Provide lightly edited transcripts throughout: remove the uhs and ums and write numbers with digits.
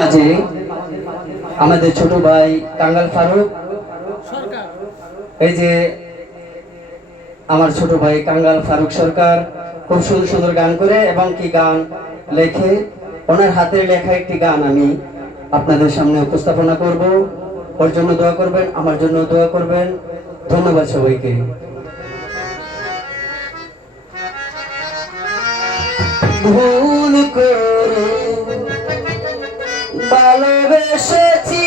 মাঝে আমাদের ছোট ভাই কাঙ্গাল ফারুক, এই যে আমার ছোট ভাই কাঙ্গাল ফারুক সরকার খুব সুন্দর সুন্দর গান করে এবং কি গান লেখে। ওনার হাতের লেখা একটি গান আমি আপনাদের সামনে উপস্থাপনা করব। ওর জন্য দোয়া করবেন, আমার জন্য দোয়া করবেন। ধন্যবাদ সবাইকে। ভুল করে ভালোবেসেছি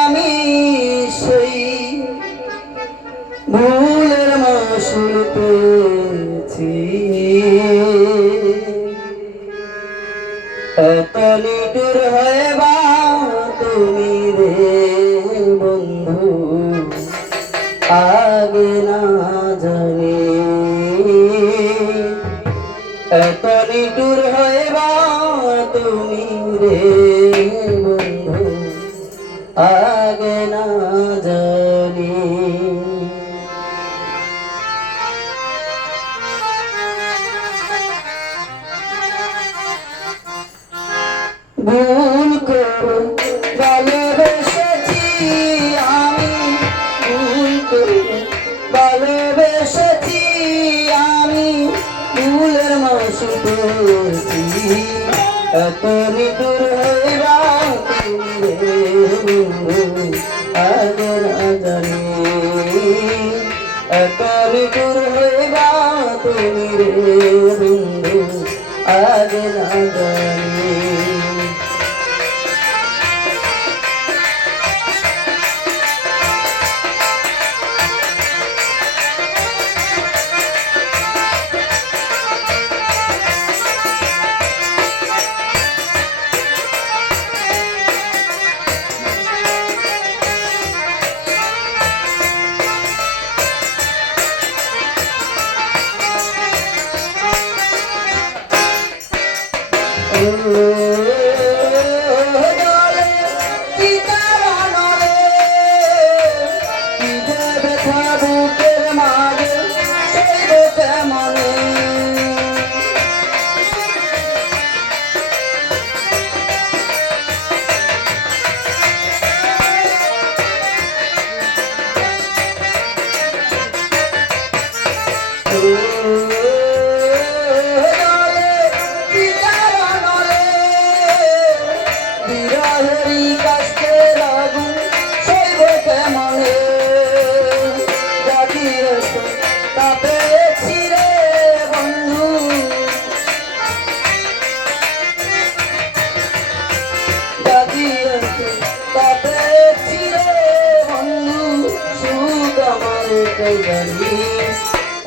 আমি, সেই ভুলের মাসুল পেয়েছি। এত নিটুর হয়ে বা তুমি রে বন্ধু, আগে না জানি। এত নিটুর হয়ে বা তুমি রে বন্ধু, আগে না জানি। ভুল করে ভালোবেসেছি আমি, ভুল করে ভালোবেসেছি আমি, ভুলের মাসুল পেয়েছি। এত নিটুর হইবা তুমি রে বন্ধু, আগে না জানি। এত নিটুর হইবা তুমি রে বন্ধু, আগে না জানি।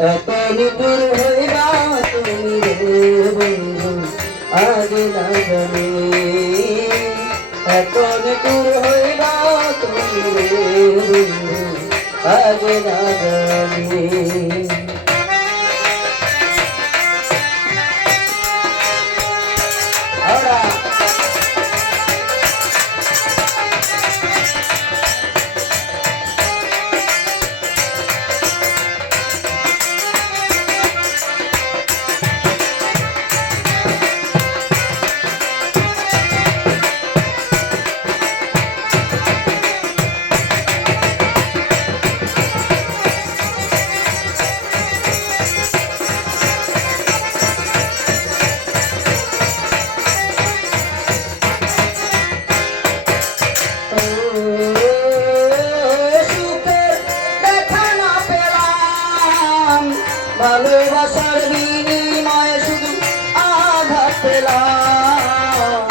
এত নিটুর হইবা তুমি রে বন্ধু, আগে না জানি। এত নিটুর হইবা তুমি রে বন্ধু, আগে না জানি। ভালোবাসার বিনিময়ে শুধু আঘাত পেলাম।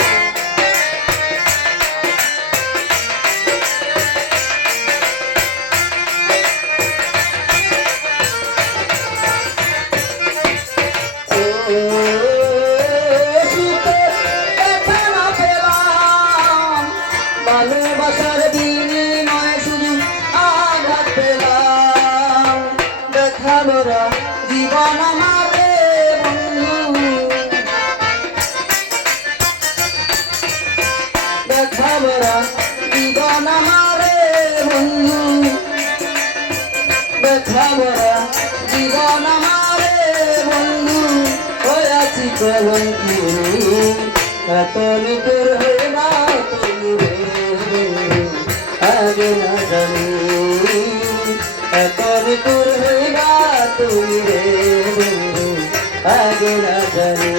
দেখা না পেলাম, ভালোবাসার বিনিময়ে শুধু আঘাত পেলাম। দেখালো জীবন আমারে বন্ধু, দেখাবরা জীবন আমারে বন্ধু, দেখাবরা জীবন আমারে বন্ধু। হয়েছি কলঙ্কি, এত নিটুর হইবা আগে না জানি।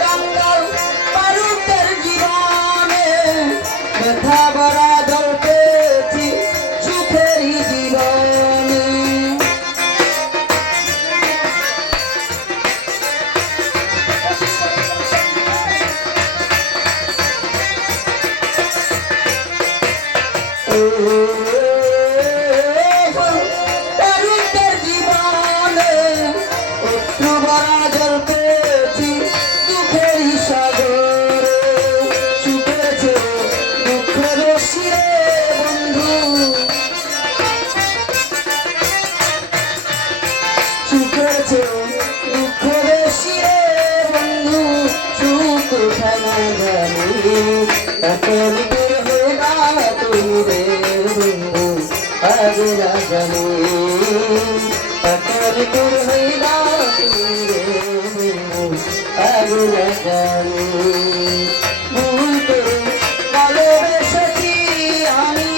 কাঙ্গাল ফারুকের জীবনে ব্যথা ভরা জল পেয়েছি সুখেরই জীবনে। ফারুকের জীবনে অশ্রু ভরা জল পেয়েছি দুঃখেরই সাগরে। সুখেছে দুঃখের শিরে বন্ধু, সুখেছে দুঃখের শিরে বন্ধু, সুখ কোথায় না জানি। একের দূর হয়ে না তুমি রে বন্ধু আগে না জানি। একের দূর হয়ে না তুমি রে বন্ধু আগে না জানি। ভুল করে ভালোবেসেছি আমি,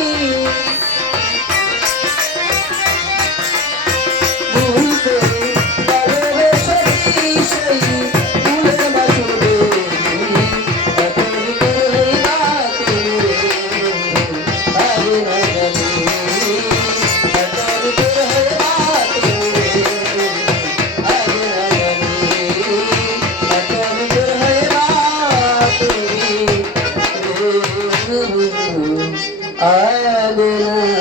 ভুল করে ভালোবেসেছি সেই ভুলের মাসুরে। একের দূর হয়ে না তুমি রে বন্ধু আগে না জানি। একের দূর হয়ে না তুমি রে বন্ধু আগে না জানি। একের দূর হয়ে না তুমি রে বন্ধু আগে না